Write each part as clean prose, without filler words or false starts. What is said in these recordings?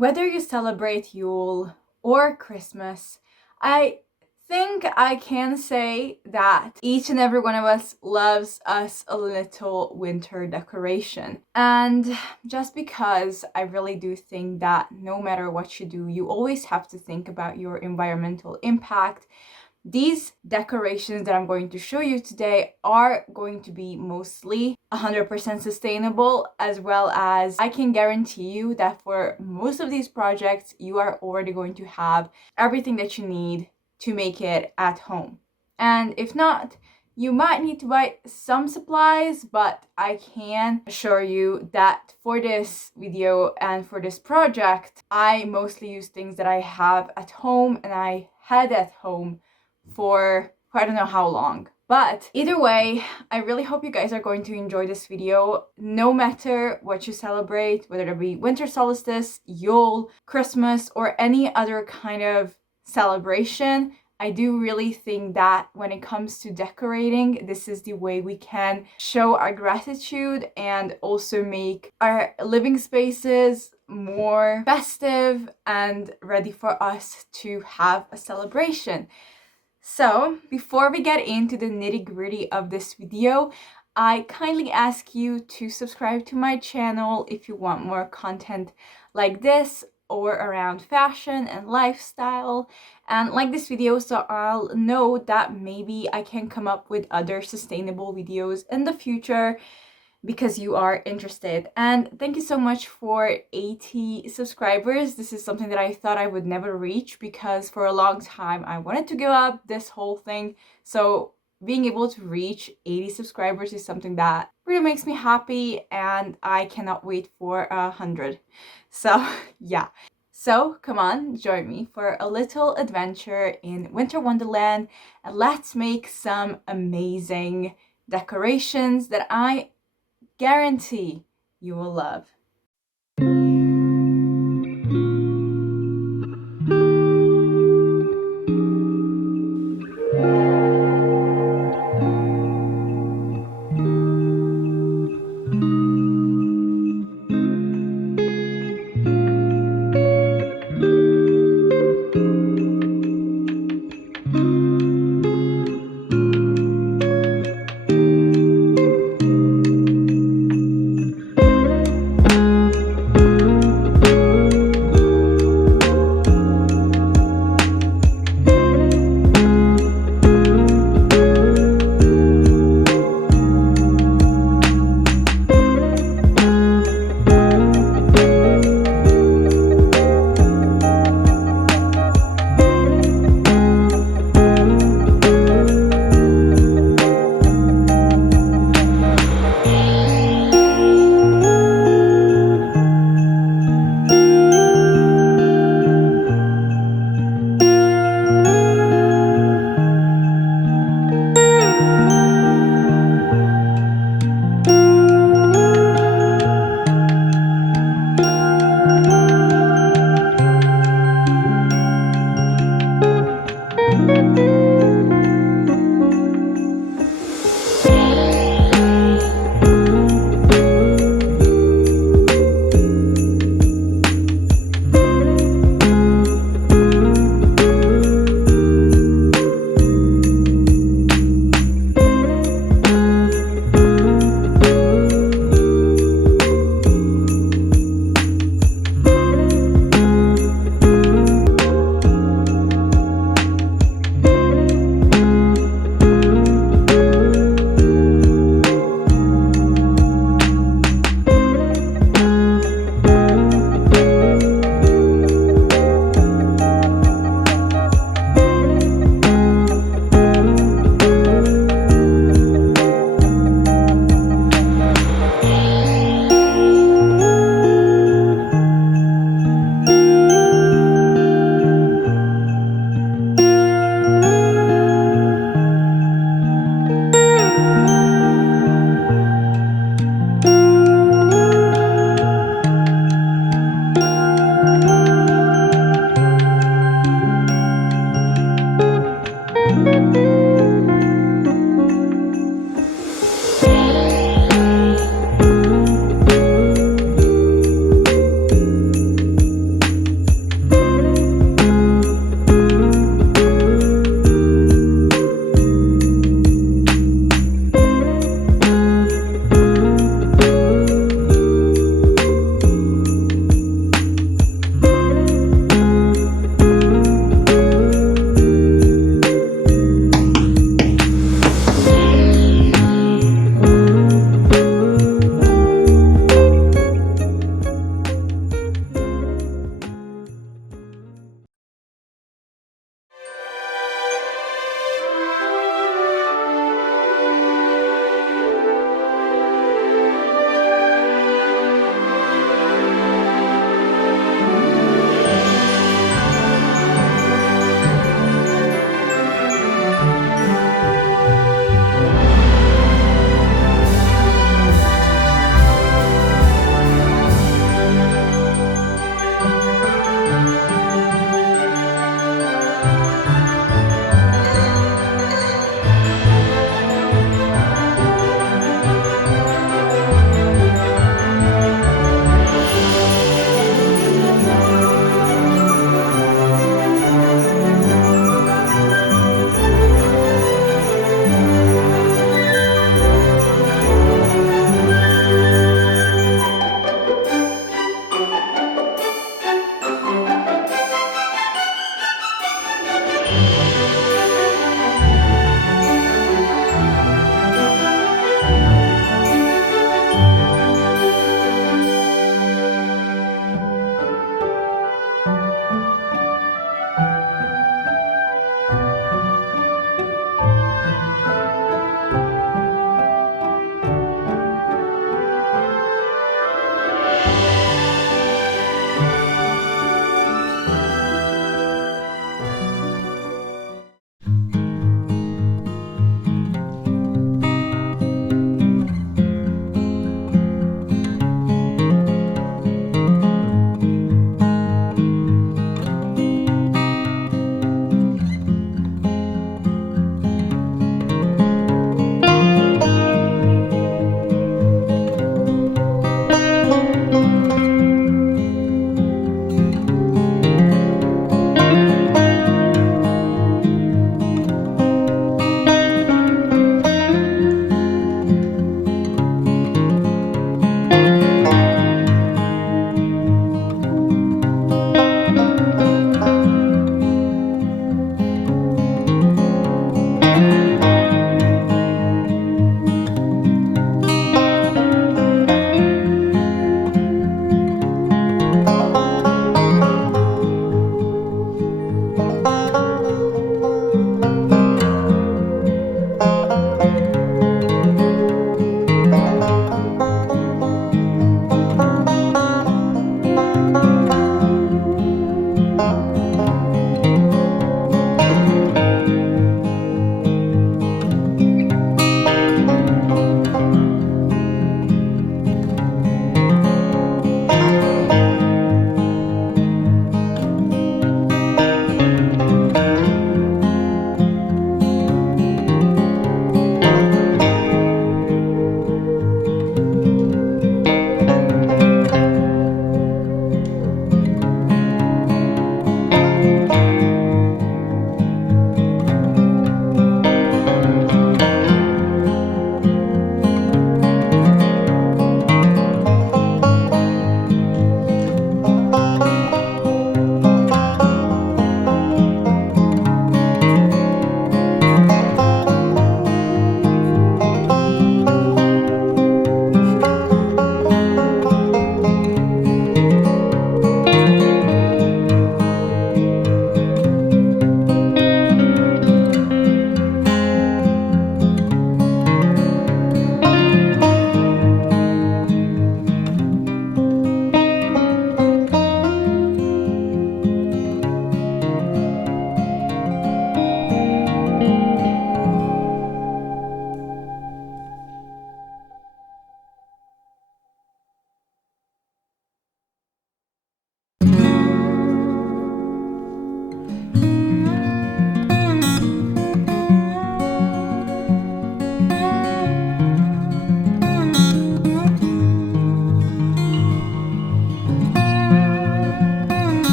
Whether you celebrate Yule or Christmas, I think I can say that each and every one of us loves us a little winter decoration. And just because I really do think that no matter what you do, you always have to think about your environmental impact. These decorations that I'm going to show you today are going to be mostly 100% sustainable, as well as I can guarantee you that for most of these projects, you are already going to have everything that you need to make it at home. And if not, you might need to buy some supplies, but I can assure you that for this video and for this project, I mostly use things that I have at home and I had at home for I don't know how long. But either way, I really hope you guys are going to enjoy this video, no matter what you celebrate, whether it be winter solstice, Yule, Christmas, or any other kind of celebration. I do really think that when it comes to decorating, this is the way we can show our gratitude and also make our living spaces more festive and ready for us to have a celebration. So, before we get into the nitty-gritty of this video, I kindly ask you to subscribe to my channel if you want more content like this or around fashion and lifestyle, and like this video so I'll know that maybe I can come up with other sustainable videos in the future because you are interested. And thank you so much for 80 subscribers. This is something that I thought I would never reach because for a long time I wanted to give up this whole thing. So being able to reach 80 subscribers is something that really makes me happy, and I cannot wait for 100. So yeah. So come on, join me for a little adventure in Winter Wonderland and let's make some amazing decorations that I guarantee you will love.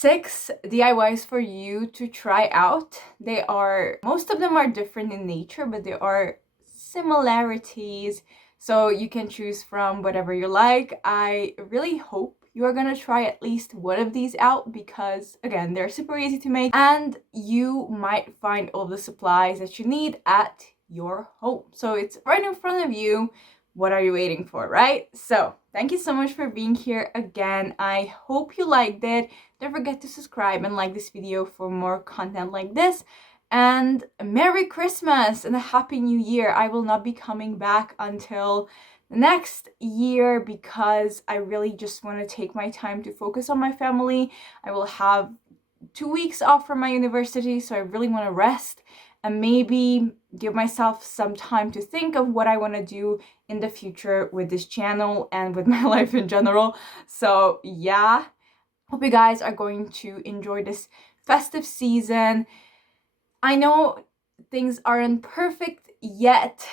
6 DIYs for you to try out. Most of them are different in nature, but there are similarities, so you can choose from whatever you like. I really hope you are gonna try at least one of these out because, again, they're super easy to make and you might find all the supplies that you need at your home. So it's right in front of you. What are you waiting for, right? So thank you so much for being here again. I hope you liked it. Don't forget to subscribe and like this video for more content like this. And Merry Christmas and a Happy New Year. I will not be coming back until next year because I really just want to take my time to focus on my family. I will have 2 weeks off from my university, so I really want to rest and maybe give myself some time to think of what I want to do in the future with this channel and with my life in general. So yeah, hope you guys are going to enjoy this festive season. I know things aren't perfect yet.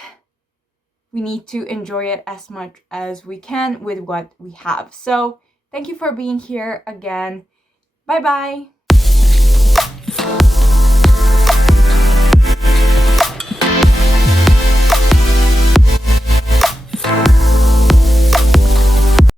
We need to enjoy it as much as we can with what we have. So thank you for being here again. Bye bye.